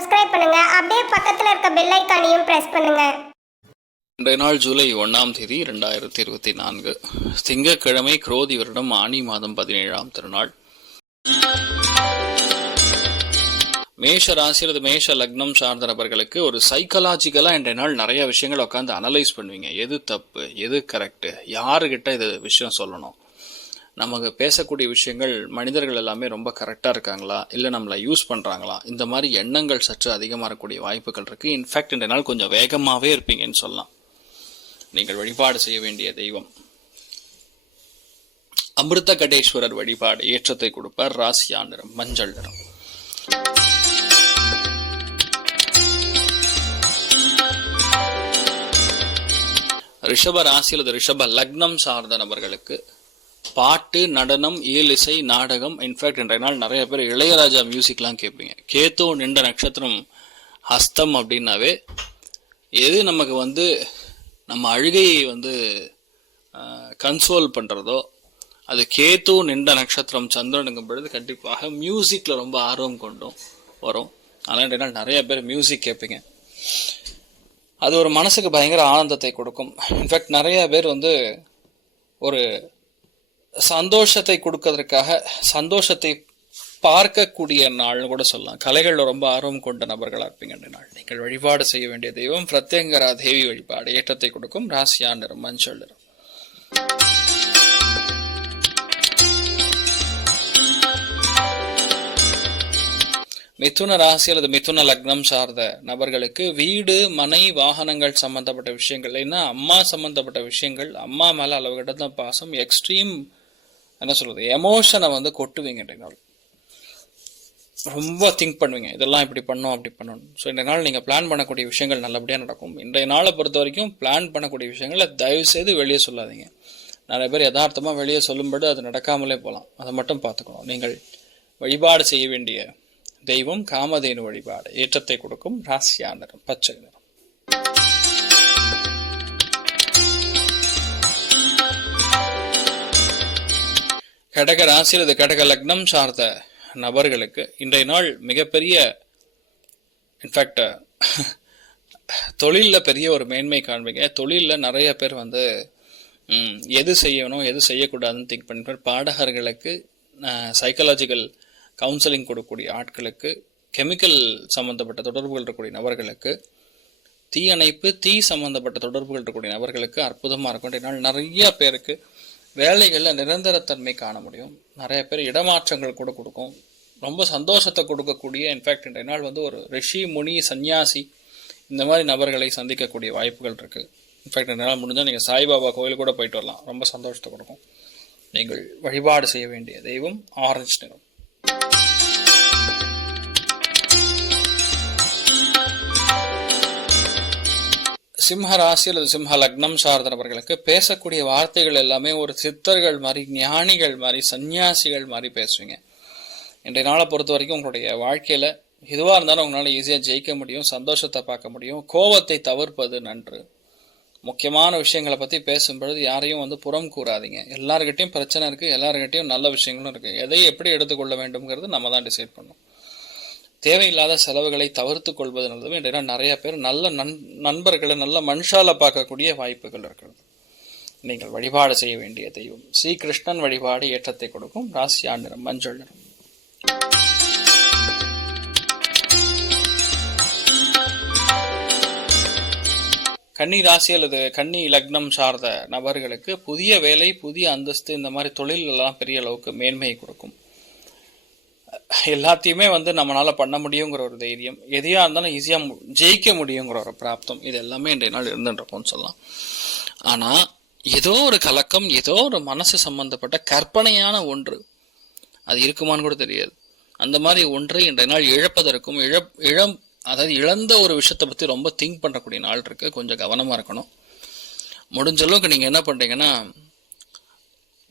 Subscribe பண்ணுங்க. அப்படியே பக்கத்துல இருக்க பெல் ஐகானையும் பிரஸ் பண்ணுங்க. இன்றைய நாள் ஜூலை 1ஆம் தேதி 2024 திங்கட்கிழமை, குரோதி வருடம் ஆனி மாதம் 17ஆம் திருநாள். மேஷ ராசி அல்லது மேஷ லக்னம் சார்ந்த நபர்களுக்கு ஒரு சைக்கலாஜிக்கலா இன்றைய நாள் நிறைய விஷயங்கள் உட்காந்து அனலைஸ் பண்ணுவீங்க. எது தப்பு, எது கரெக்ட், யாருகிட்ட இது விஷயம் சொல்லணும், நமக்கு பேசக்கூடிய விஷயங்கள் மனிதர்கள் எல்லாமே ரொம்ப கரெக்டாக இருக்காங்களா, இல்லை நம்மளை யூஸ் பண்ணுறாங்களா, இந்த மாதிரி எண்ணங்கள் சற்று அதிகமாக இருக்கக்கூடிய வாய்ப்புகள் இருக்குது. இன்ஃபேக்ட் இந்த நாள் கொஞ்சம் வேகமாகவே இருப்பீங்கன்னு சொல்லலாம். நீங்கள் வழிபாடு செய்ய வேண்டிய தெய்வம் அமிர்த கடேஸ்வரர் வழிபாடு ஏற்றத்தை கொடுப்பார். ராசியா நிறம் மஞ்சள் நிறம். ரிஷப ராசி அல்லது ரிஷப லக்னம் சார்ந்த நபர்களுக்கு பாட்டு, நடனம், இயலிசை, நாடகம், இன்ஃபேக்ட் இன்றைய நாள் நிறைய பேர் இளையராஜா மியூசிக்லாம் கேட்பீங்க. கேத்து நின்ற நட்சத்திரம் ஹஸ்தம் அப்படின்னாவே எது நமக்கு நம்ம அழுகையை கன்சோல் பண்ணுறதோ அது கேத்து நின்ற நட்சத்திரம் சந்திரனுங்கும் பொழுது கண்டிப்பாக மியூசிக்கில் ரொம்ப ஆர்வம் கொண்டும் வரும். ஆனால் இன்றைய நாள் நிறைய பேர் மியூசிக் கேட்பீங்க. அது ஒரு மனசுக்கு பயங்கர ஆனந்தத்தை கொடுக்கும். இன்ஃபேக்ட் நிறைய பேர் ஒரு சந்தோஷத்தை கொடுக்கறதுக்காக சந்தோஷத்தை பார்க்கக்கூடிய நாள்னு கூட சொல்லலாம். கலைகளில் ரொம்ப ஆர்வம் கொண்ட நபர்களாக இருப்பீங்க இந்த நாள். நீங்கள் வழிபாடு செய்ய வேண்டிய தெய்வம் பிரத்யங்கரா தேவி வழிபாடு ஏற்றத்தை கொடுக்கும். ராசியா நிறம் மஞ்சள் நிறம். மிதுன ராசி அல்லது மிதுன லக்னம் சார்ந்த நபர்களுக்கு வீடு, மனை, வாகனங்கள் சம்பந்தப்பட்ட விஷயங்கள், ஏன்னா அம்மா சம்பந்தப்பட்ட விஷயங்கள், அம்மா மேல அளவுகிட்ட பாசம், எக்ஸ்ட்ரீம் எமோஷனை கொட்டுவீங்க. இன்றைய நாள் ரொம்ப திங்க் பண்ணுவீங்க, இதெல்லாம் இப்படி பண்ணோம் அப்படி பண்ணணும். ஸோ இன்றைய நாள் நீங்கள் பிளான் பண்ணக்கூடிய விஷயங்கள் நல்லபடியாக நடக்கும். இன்றைய நாளை பொறுத்த வரைக்கும் பிளான் பண்ணக்கூடிய விஷயங்களை தயவு செய்து வெளியே சொல்லாதீங்க. நிறைய பேர் யதார்த்தமாக வெளியே சொல்லும்போது அது நடக்காமலே போகலாம். அதை மட்டும் பார்த்துக்கணும். நீங்கள் வழிபாடு செய்ய வேண்டிய தெய்வம் காமதேனு வழிபாடு ஏற்றத்தை கொடுக்கும். ராசியா நிறம் பச்சை நிறம். கடக ராசி அல்லது கடக லக்னம் சார்ந்த நபர்களுக்கு இன்றைய நாள் மிகப்பெரிய இன்ஃபேக்ட் தொழிலில் பெரிய ஒரு மேன்மை காண்பீங்க. தொழிலில் நிறைய பேர் எது செய்யணும் எது செய்யக்கூடாதுன்னு திங்க் பண்ணிப்பார். பாடகர்களுக்கு, சைக்காலஜிக்கல் கவுன்சிலிங் கொடுக்கக்கூடிய ஆட்களுக்கு, கெமிக்கல் சம்பந்தப்பட்ட தொடர்புகள் இருக்கக்கூடிய நபர்களுக்கு, தீ அணைப்பு, தீ சம்பந்தப்பட்ட தொடர்புகள் இருக்கக்கூடிய நபர்களுக்கு அற்புதமாக இருக்கும். இன்றைய நாள் நிறைய பேருக்கு வேலைகளில் நிரந்தரத்தன்மை காண முடியும். நிறைய பேர் இடமாற்றங்கள் கூட கொடுக்கும். ரொம்ப சந்தோஷத்தை கொடுக்கக்கூடிய, இன்ஃபேக்ட் இன்றைய நாள் ஒரு ரிஷி, முனி, சன்னியாசி இந்த மாதிரி நபர்களை சந்திக்கக்கூடிய வாய்ப்புகள் இருக்குது. இன்ஃபேக்ட் இந்த நாள் முடிஞ்சால் நீங்கள் சாய்பாபா கோயில் கூட போயிட்டு வரலாம். ரொம்ப சந்தோஷத்தை கொடுக்கும். நீங்கள் வழிபாடு செய்ய வேண்டிய தெய்வம் ஆரஞ்சு நிறம். சிம்ம ராசி அல்லது சிம்ம லக்னம் சார்ந்த நபர்களுக்கு பேசக்கூடிய வார்த்தைகள் எல்லாமே ஒரு சித்தர்கள் மாதிரி, ஞானிகள் மாதிரி, சன்னியாசிகள் மாதிரி பேசுவீங்க. இன்றைய நாளை பொறுத்த வரைக்கும் உங்களுடைய வாழ்க்கையில எதுவாக இருந்தாலும் உங்களால் ஈஸியாக ஜெயிக்க முடியும், சந்தோஷத்தை பார்க்க முடியும். கோபத்தை தவிர்ப்பது நன்று. முக்கியமான விஷயங்களை பற்றி பேசும்பொழுது யாரையும் புறம் கூறாதீங்க. எல்லாருக்கிட்டையும் பிரச்சனை இருக்குது, எல்லாருக்கிட்டையும் நல்ல விஷயங்களும் இருக்குது. எதை எப்படி எடுத்துக்கொள்ள வேண்டும்ங்கிறது நம்ம தான் டிசைட் பண்ணணும். தேவையில்லாத செலவுகளை தவிர்த்து கொள்வது நல்லது. இன்றைய நிறைய பேர் நல்ல நண்பர்களை நல்ல மனுஷால பார்க்கக்கூடிய வாய்ப்புகள் இருக்கிறது. நீங்கள் வழிபாடு செய்ய வேண்டிய தெய்வம் ஸ்ரீ கிருஷ்ணன் வழிபாடு ஏற்றத்தை கொடுக்கும். ராசியா நிறம் மஞ்சள் நிறம். கன்னி ராசி அல்லது கன்னி லக்னம் சார்ந்த நபர்களுக்கு புதிய வேலை, புதிய அந்தஸ்து, இந்த மாதிரி தொழில் எல்லாம் பெரிய அளவுக்கு மேன்மையை கொடுக்கும். எல்லாத்தையுமே நம்மளால பண்ண முடியுங்கிற ஒரு தைரியம், எதையா இருந்தாலும் ஈஸியா ஜெயிக்க முடியுங்கிற ஒரு பிராப்தம், இது எல்லாமே இன்றைய நாள் இருந்துருப்போம்னு சொல்லலாம். ஆனா ஏதோ ஒரு கலக்கம், ஏதோ ஒரு மனசு சம்பந்தப்பட்ட கற்பனையான ஒன்று அது இருக்குமான்னு கூட தெரியாது. அந்த மாதிரி ஒன்றை இன்றைய நாள் இழப்பதற்கும் அதாவது இழந்த ஒரு விஷயத்தை பத்தி ரொம்ப திங்க் பண்ணக்கூடிய நாள் இருக்கு. கொஞ்சம் கவனமா இருக்கணும். முடிஞ்ச அளவுக்கு நீங்க என்ன பண்றீங்கன்னா,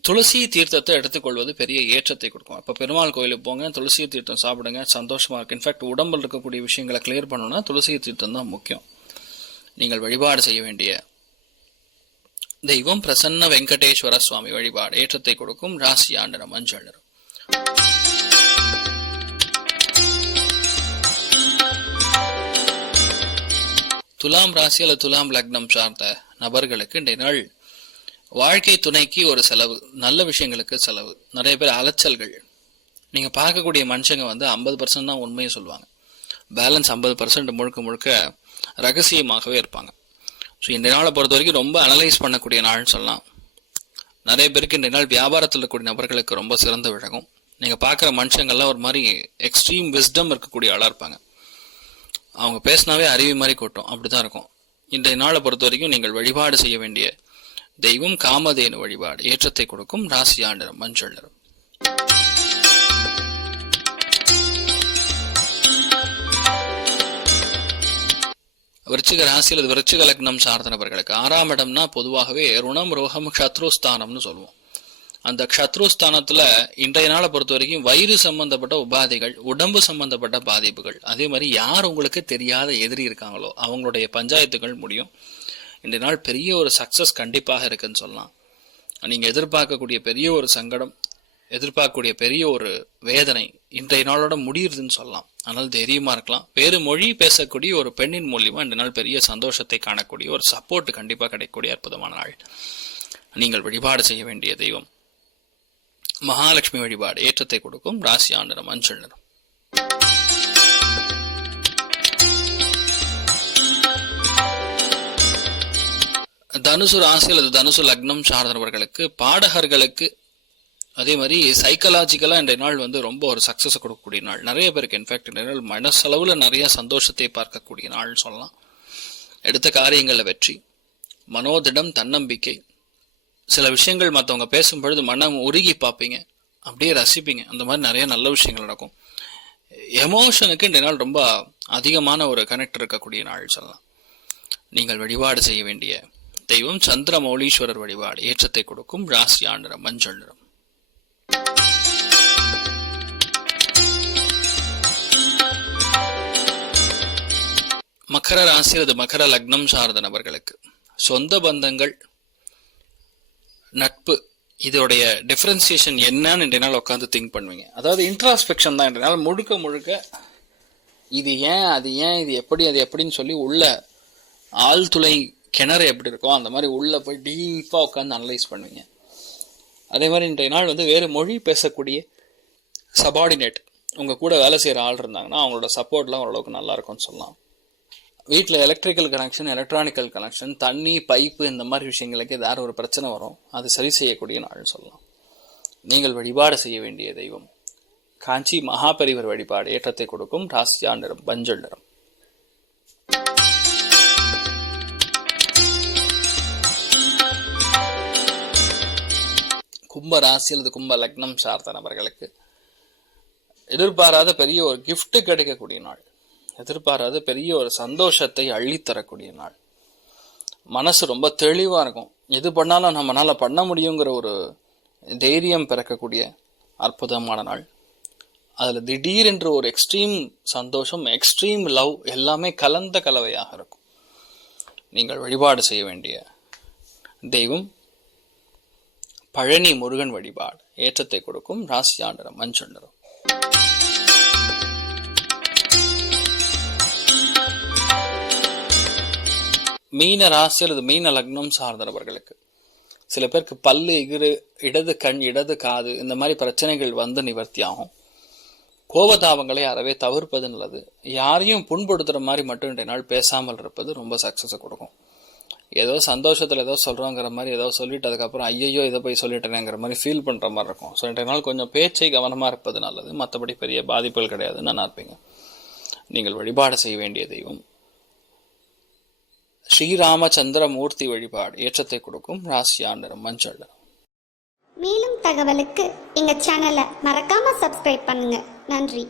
துளசி தீர்த்தத்தை எடுத்துக்கொள்வது பெரிய ஏற்றத்தை கொடுக்கும். அப்போ பெருமாள் கோயிலுக்கு போங்க, துளசி தீர்த்தம் சாப்பிடுங்க, சந்தோஷமா இருக்கு. இன்ஃபேக்ட் உடம்பில் இருக்கக்கூடிய விஷயங்களை கிளியர் பண்ணணும்னா துளசி தீர்த்தம் தான் முக்கியம். நீங்கள் வழிபாடு செய்ய வேண்டிய தெய்வம் பிரசன்ன வெங்கடேஸ்வர சுவாமி வழிபாடு ஏற்றத்தை கொடுக்கும். ராசியா நிறம் மஞ்சள் நிறம். துலாம் ராசி அல்லது துலாம் லக்னம் சார்ந்த நபர்களுக்கு இன்றைய நாள் வாழ்க்கை துணைக்கு ஒரு செலவு, நல்ல விஷயங்களுக்கு செலவு, நிறைய பேர் அலைச்சல்கள். நீங்கள் பார்க்கக்கூடிய மனுஷங்க 50% தான் உண்மையை சொல்லுவாங்க, பேலன்ஸ் 50% முழுக்க முழுக்க ரகசியமாகவே இருப்பாங்க. ஸோ இந்த நாளை பொறுத்த வரைக்கும் ரொம்ப அனலைஸ் பண்ணக்கூடிய நாள்னு சொல்லலாம். நிறைய பேருக்கு இந்த நாள் வியாபாரத்தில் இருக்கக்கூடிய நபர்களுக்கு ரொம்ப சிறந்த விழகும். நீங்கள் பார்க்குற மனுஷங்கள்லாம் ஒரு மாதிரி எக்ஸ்ட்ரீம் விஸ்டம் இருக்கக்கூடிய ஆளாக இருப்பாங்க. அவங்க பேசினாவே அருவி மாதிரி கொட்டும், அப்படி தான் இருக்கும். இன்றைய நாளை பொறுத்த வரைக்கும் நீங்கள் வழிபாடு செய்ய வேண்டிய தெய்வம் காமதேனு வழிபாடு, ஏற்றத்தை கொடுக்கும். ராசியா நிறம் மஞ்சள் நிறம். விருச்சிக ராசி அல்லது விருச்சிக லக்னம் சார்ந்த நபர்களுக்கு 6ஆம் இடம்னா பொதுவாகவே ருணம் ரோகம் க்ஷத்ருஸ்தானம்னு சொல்லுவோம். அந்த க்ஷத்ருஸ்தானத்துல இன்றைய நாளை பொறுத்த வரைக்கும் வயிறு சம்பந்தப்பட்ட உபாதைகள், உடம்பு சம்பந்தப்பட்ட பாதிப்புகள், அதே மாதிரி யார் உங்களுக்கு தெரியாத எதிரி இருக்காங்களோ அவங்களுடைய பஞ்சாயத்துகள் முடியும். இன்றைய நாள் பெரிய ஒரு சக்சஸ் கண்டிப்பாக இருக்குன்னு சொல்லலாம். நீங்க எதிர்பார்க்கக்கூடிய பெரிய ஒரு சங்கடம், எதிர்பார்க்கக்கூடிய பெரிய ஒரு வேதனை இன்றைய நாளோட முடியுதுன்னு சொல்லலாம். ஆனால் தைரியமா இருக்கலாம். வேறு மொழி பேசக்கூடிய ஒரு பெண்ணின் மூலியமா இந்த நாள் பெரிய சந்தோஷத்தை காணக்கூடிய ஒரு சப்போர்ட் கண்டிப்பா கிடைக்கக்கூடிய அற்புதமான நாள். நீங்கள் வழிபாடு செய்ய வேண்டிய தெய்வம் மகாலட்சுமி வழிபாடு, ஏற்றத்தை கொடுக்கும். ராசியா நிறம் மஞ்சள் நிறம். தனுசு ராசி அல்லது தனுசு லக்னம் சார்ந்தவர்களுக்கு, பாடகர்களுக்கு, அதே மாதிரி சைக்கலாஜிக்கலா இந்த நாள் ரொம்ப ஒரு சக்சஸ் கொடுக்கக்கூடிய நாள். நிறைய பேருக்கு இன்ஃபேக்ட் இந்த நாள் மனசளவுல நிறைய சந்தோஷத்தை பார்க்கக்கூடிய நாள்னு சொல்லலாம். எடுத்த காரியங்கள்ல வெற்றி, மனோதிடம், தன்னம்பிக்கை. சில விஷயங்கள் மற்றவங்க பேசும்பொழுது மனம் உருகி பார்ப்பீங்க, அப்படியே ரசிப்பீங்க. அந்த மாதிரி நிறைய நல்ல விஷயங்கள் நடக்கும். எமோஷனுக்கு இந்த நாள் ரொம்ப அதிகமான ஒரு கனெக்ட் இருக்கக்கூடிய நாள் சொல்லலாம். நீங்கள் வழிபாடு செய்ய வேண்டிய தெய்வம் சந்திரமௌலீஸ்வரர் வழிபாடு, ஏற்றத்தை கொடுக்கும். ராசியா நிறம் மஞ்சள் நிறம். மகர ராசி அல்லது மகர லக்னம் சார்ந்த நபர்களுக்கு சொந்த பந்தங்கள், நட்பு, இதோடைய டிஃபரன்சியேஷன் என்னன்னு இன்றைய நாள் உட்காந்து திங்க் பண்ணுவீங்க. அதாவது இன்ட்ராஸ்பெக்ஷன் தான் இன்றைய நாள் முழுக்க முழுக்க. இது ஏன், அது ஏன், இது எப்படி, அது எப்படின்னு சொல்லி உள்ள ஆழ்துளை கிணறு எப்படி இருக்கோ அந்த மாதிரி உள்ள போய் டீப்பாக உட்காந்து அனலைஸ் பண்ணுவீங்க. அதே மாதிரி இன்றைய நாள் வேறு மொழி பேசக்கூடிய சபார்டினேட், உங்கள் கூட வேலை செய்கிற ஆள் இருந்தாங்கன்னா அவங்களோட சப்போர்ட்லாம் ஓரளவுக்கு நல்லா இருக்கும்னு சொல்லலாம். வீட்டில் எலக்ட்ரிக்கல் கனெக்ஷன், எலக்ட்ரானிக்கல் கனெக்ஷன், தண்ணி பைப்பு, இந்த மாதிரி விஷயங்களுக்கு ஏதாவது ஒரு பிரச்சனை வரும், அது சரி செய்யக்கூடிய நாள்னு சொல்லலாம். நீங்கள் வழிபாடு செய்ய வேண்டிய தெய்வம் காஞ்சி மகாபெரிவர் வழிபாடு, ஏற்றத்தை கொடுக்கும். ராசியா நிறம் மஞ்சள் நிறம். கும்ப ராசி அல்லது கும்ப லக்னம் சார்ந்த நபர்களுக்கு எதிர்பாராத பெரிய ஒரு கிஃப்ட் கிடைக்கக்கூடிய நாள், எதிர்பாராத பெரிய ஒரு சந்தோஷத்தை அள்ளித்தரக்கூடிய நாள். மனசு ரொம்ப தெளிவா இருக்கும், எது பண்ணாலும் நம்மளால பண்ண முடியுங்கிற ஒரு தைரியம் பிறக்கக்கூடிய அற்புதமான நாள். அதுல திடீரென்று ஒரு எக்ஸ்ட்ரீம் சந்தோஷம், எக்ஸ்ட்ரீம் லவ் எல்லாமே கலந்த கலவையாக இருக்கும். நீங்கள் வழிபாடு செய்ய வேண்டிய தெய்வம் பழனி முருகன் வழிபாடு, ஏற்றத்தை கொடுக்கும். ராசியா நிறம் மஞ்சள் நிறம். மீன ராசி அல்லது மீன லக்னம் சார்ந்த நபர்களுக்கு சில பேருக்கு பல்லு, எகிறு, இடது கண், இடது காது, இந்த மாதிரி பிரச்சனைகள் நிவர்த்தி ஆகும். கோபதாபங்களை அறவே தவிர்ப்பது நல்லது. யாரையும் புண்படுத்துற மாதிரி மட்டும் இன்றைய நாள் பேசாமல் இருப்பது ரொம்ப சக்சஸை கொடுக்கும். ஏதோ சந்தோஷத்துல ஏதோ சொல்றோங்கிற மாதிரி ஏதோ சொல்லிட்டு அதுக்கப்புறம் ஐயோ இதை போய் சொல்லிட்டேங்கிற மாதிரி ஃபீல் பண்ற மாதிரி இருக்கும். ஸோ இன்றைய நாள் கொஞ்சம் பேச்சை கவனமா இருப்பது நல்லது. மற்றபடி பெரிய பாதிப்புகள் கிடையாது, நல்லா இருப்பீங்க. நீங்கள் வழிபாடு செய்ய வேண்டிய தெய்வம் ஸ்ரீராமச்சந்திரமூர்த்தி வழிபாடு, ஏற்றத்தை கொடுக்கும். ராசியா நிறம் மஞ்சள். மேலும் தகவலுக்கு எங்க சேனலை மறக்காம சப்ஸ்கிரைப் பண்ணுங்க. நன்றி.